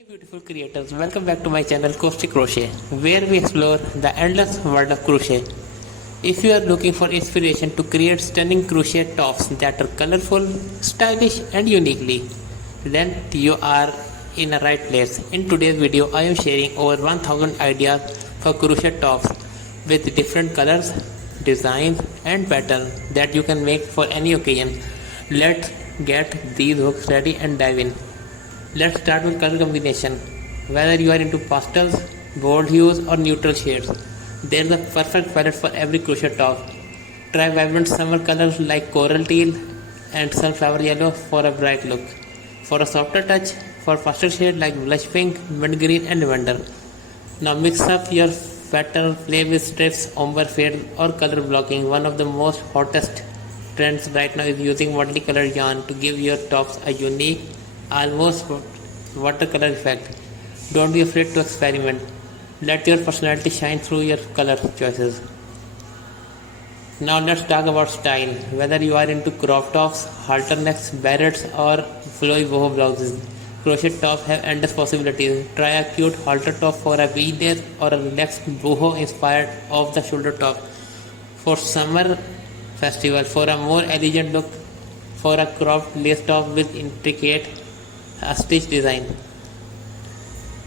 Hey beautiful creators, welcome back to my channel CROCHET, where we explore the endless world of crochet. If you are looking for inspiration to create stunning crochet tops that are colorful, stylish and uniquely, then you are in a right place. In today's video, I am sharing over 1000 ideas for crochet tops with different colors, designs and patterns that you can make for any occasion. Let's get these hooks ready and dive in. Let's start with color combination. Whether you are into pastels, bold hues or neutral shades, there is a perfect palette for every crochet top. Try vibrant summer colors like coral teal and sunflower yellow for a bright look. For a softer touch, for pastel shades like blush pink, mint green and lavender. Now mix up your pattern, play with strips, ombre fade or color blocking. One of the most hottest trends right now is using multicolored yarn to give your tops a unique, almost watercolor effect. Don't be afraid to experiment. Let your personality shine through your color choices. Now let's talk about style. Whether you are into crop tops, halter necks, barrettes or flowy boho blouses, crochet tops have endless possibilities. Try a cute halter top for a beach day or a relaxed boho inspired off the shoulder top for summer festival. For a more elegant look, for a cropped lace top with intricate stitch design.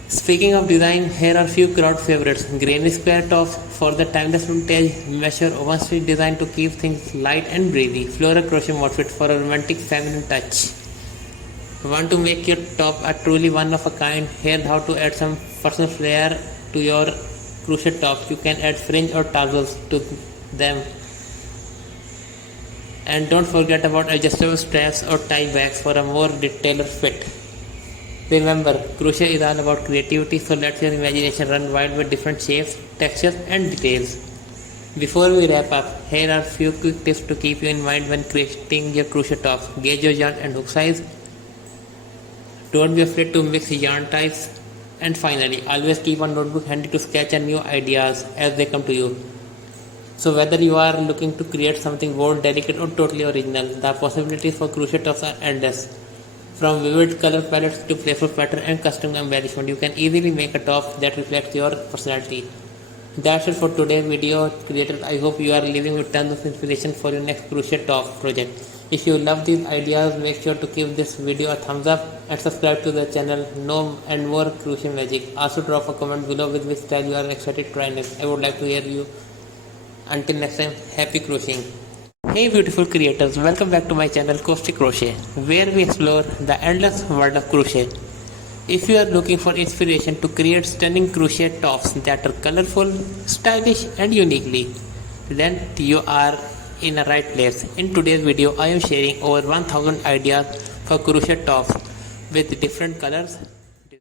Speaking of design, here are few crowd favorites. Granny square tops for the timeless vintage measure open stitch design to keep things light and breezy. Floral crochet outfit for a romantic feminine touch. Want to make your top a truly one of a kind? Here's how to add some personal flair to your crochet top. You can add fringe or tassels to them. And don't forget about adjustable straps or tie backs for a more tailored fit. Remember, crochet is all about creativity, so let your imagination run wild with different shapes, textures and details. Before we wrap up, here are few quick tips to keep you in mind when creating your crochet tops. Gauge your yarn and hook size. Don't be afraid to mix yarn types. And finally, always keep a notebook handy to sketch and new ideas as they come to you. So whether you are looking to create something bold, delicate or totally original, the possibilities for crochet tops are endless. From vivid color palettes to playful pattern and custom embellishment, you can easily make a top that reflects your personality. That's it for today's video, creators. I hope you are leaving with tons of inspiration for your next crochet top project. If you love these ideas, make sure to give this video a thumbs up and subscribe to the channel. No and more crochet magic. Also drop a comment below with which style you are excited to try next. I would like to hear you. Until next time, happy crocheting. Hey beautiful creators, welcome back to my channel CROCHET, where we explore the endless world of crochet. If you are looking for inspiration to create stunning crochet tops that are colorful, stylish and uniquely, then you are in a right place. In today's video, I am sharing over 1000 ideas for crochet tops with different colors,